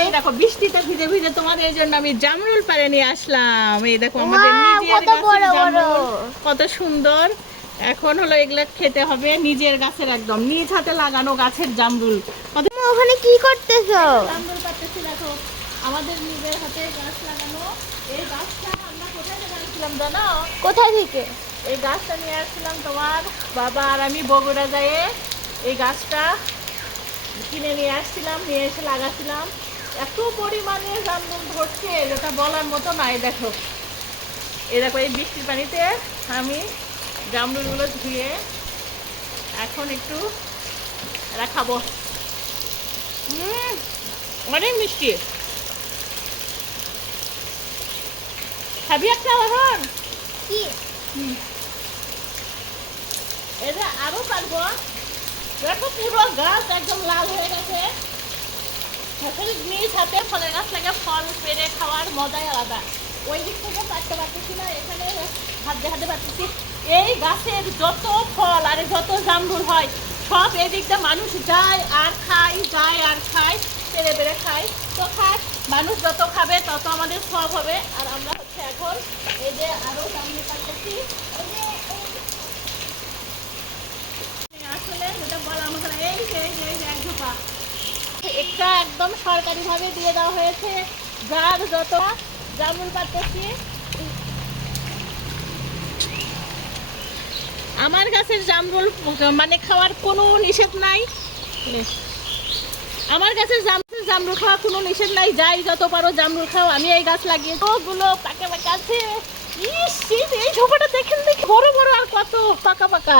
এই দেখো বৃষ্টিতে ভিজে ভিজে তোমাদের এই জন্য আমি জামরুল পাড়ে নিয়ে আসলাম। এই দেখো আমাদের নিজের কত সুন্দর। এখন হলো এগুলো খেতে হবে নিজের গাছের একদম নিজ হাতে লাগানো গাছের জামরুল। ওখানে কি করতেছো? জামরুল পাড়তেছি দেখো আমাদের নিজের হাতে গাছ লাগানো। এই গাছটা আমরা কোথায় থেকে আনছিলাম জানো? কোথায় থেকে? এই গাছটা নিয়ে আসছিলাম তোমার বাবা আর আমি বগুড়া যেয়ে এই গাছটা কিনে নিয়ে আসছিলাম নিয়ে এসে লাগাচ্ছিলাম। এত পরিমাণে জামরুল ধরছে যেটা বলার মতো নাই দেখো। এই দেখো এই বৃষ্টির পানিতে আমি জামরুলগুলো ধুয়ে এখন একটু এরা খাব উম, অনেক মিষ্টি। খাবি একটা এখন? কি? এটা আরও পারব। দেখো পুরো গাছ একদম লাল হয়ে গেছে। নিজ হাতে ফলের গাছ লাগে, ফল পেরে খাওয়ার মজাই আলাদা। ওই দিক থেকে পারতে পারতেছি না, এখানে হাত দেখাতে পারতেছি। এই গাছের যত ফল আর যত জামরুল হয়, সব এদিক দিয়ে মানুষ যায় আর খায়, যায় আর খায় পেরে পেরে খায়। তো খায় মানুষ যত খাবে তত আমাদের সব হবে, আর আমরা হচ্ছে এখন এই যে আরও জামরুল পাচ্ছি এই যে এই আসলে যেটা বলা মতো না, এই যে এই যে এই যে এক ঝোপা। একটা একদম সরকারিভাবে দিয়ে দেওয়া হয়েছে যার যত জামুল পাচ্ছি আমার গাছের জামরুল মানে খাওয়ার কোনো নিষেধ নাই আমার গাছের জামরুল জামরুল খাওয়া কোনো নিষেধ নাই যাই যত পারো জামরুল খাও আমি এই গাছ লাগিয়ে ওগুলো পাকা পাকা আছে এই ঝোপাটা দেখেন দেখি বড় বড় আর কত পাকা পাকা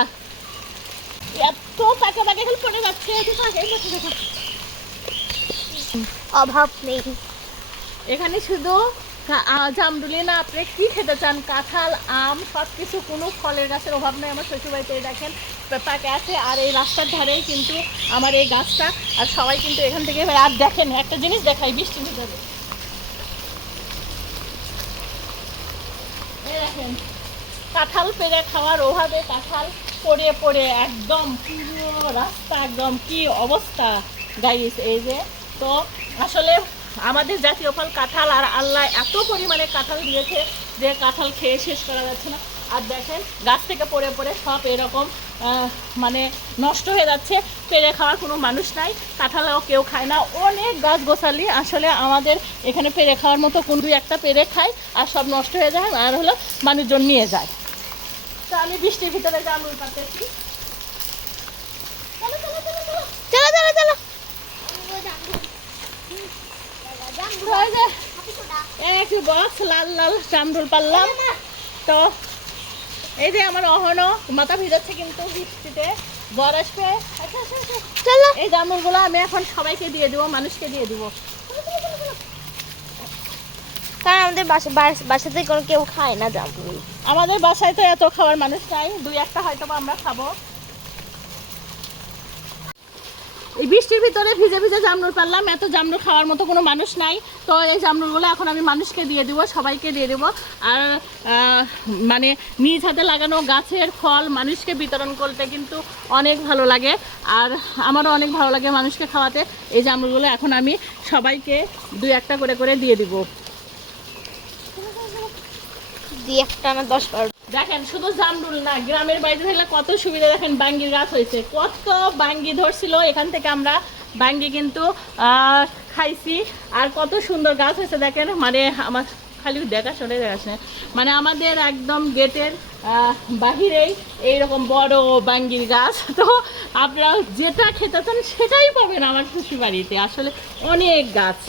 এত পাকা পাকা এখন পড়ে যাচ্ছে দেখো। অভাব নেই। এখানে শুধু জামরুলি না, আপনি কি খেতে চান? কাঁঠাল, আম সব কিছু কোনো ফলের গাছের অভাব নেই। আমার শ্বশুরবাড়িতে দেখেন পাকা আছে আর এই রাস্তার ধারেই কিন্তু আমার এই গাছটা। আর সবাই কিন্তু এখান থেকে আর দেখেন, একটা জিনিস দেখাই, বৃষ্টি হয়ে যাবে। দেখেন, কাঁঠাল পেরে খাওয়ার অভাবে কাঁঠাল পড়ে পড়ে একদম পুরো রাস্তা, একদম কি অবস্থা? গাইস এই যে তো আসলে আমাদের জাতীয় ফল কাঁঠাল, আর আল্লাহ এত পরিমাণে কাঁঠাল দিয়েছে যে কাঁঠাল খেয়ে শেষ করা যাচ্ছে না। আর দেখেন, গাছ থেকে পড়ে পড়ে সব এরকম মানে নষ্ট হয়ে যাচ্ছে। পেরে খাওয়ার কোনো মানুষ নাই, কাঁঠালও কেউ খায় না। অনেক গাছ গোছালি, আসলে আমাদের এখানে পেরে খাওয়ার মতো কোন দুই একটা পেরে খায় আর সব নষ্ট হয়ে যায়, আর হলো মানুষজন নিয়ে যায়। তো আমি বৃষ্টির ভিতরে জামরুল পাতেছি চলো চলো চলো চলো চলো চলো চলো এই যে, এক বক্স লাল লাল জামরুল পারলাম তো এই যে আমার অহনো মাথা ভিজাচ্ছে কিন্তু বৃষ্টিতে বর আসবে। আচ্ছা আচ্ছা আচ্ছা চলো। এই আমি এখন সবাইকে দিয়ে দিব মানুষকে দিয়ে দিব। কারণ আমাদের বাসা বাসাতে কোনো কেউ খায় না জামরুল। আমাদের বাসায় তো এত খাওয়ার মানুষ নাই দুই একটা হয়তো বা আমরা খাব। এই বৃষ্টির ভিতরে ভিজে ভিজে জামরুল পারলাম। এত জামরুল খাওয়ার মতো কোনো মানুষ নাই। তো এই জামরুলগুলো এখন আমি মানুষকে দিয়ে দেবো, সবাইকে দিয়ে দেবো। আর মানে নিজ হাতে লাগানো গাছের ফল মানুষকে বিতরণ করতে কিন্তু অনেক ভালো লাগে। আর আমারও অনেক ভালো লাগে মানুষকে খাওয়াতে। এই জামরুলগুলো এখন আমি সবাইকে দুই একটা করে করে দিয়ে দিব। দিয়ে একটা না দশ বারো দেখেন, শুধু জামরুল না, গ্রামের বাড়িতে থাকলে কত সুবিধা। দেখেন বাঙ্গির গাছ হয়েছে। কত বাঙ্গি ধরছিল, এখান থেকে আমরা বাঙ্গি কিন্তু খাইছি। আর কত সুন্দর গাছ হয়েছে, দেখেন মানে আমার খালি দেখা শুনে দেখাচ্ছে মানে আমাদের একদম গেটের বাহিরেই এইরকম বড় বাঙ্গির গাছ। তো আপনারা যেটা খেতে চান, সেটাই পাবেন আমার শ্বশুর বাড়িতে আসলে অনেক গাছ।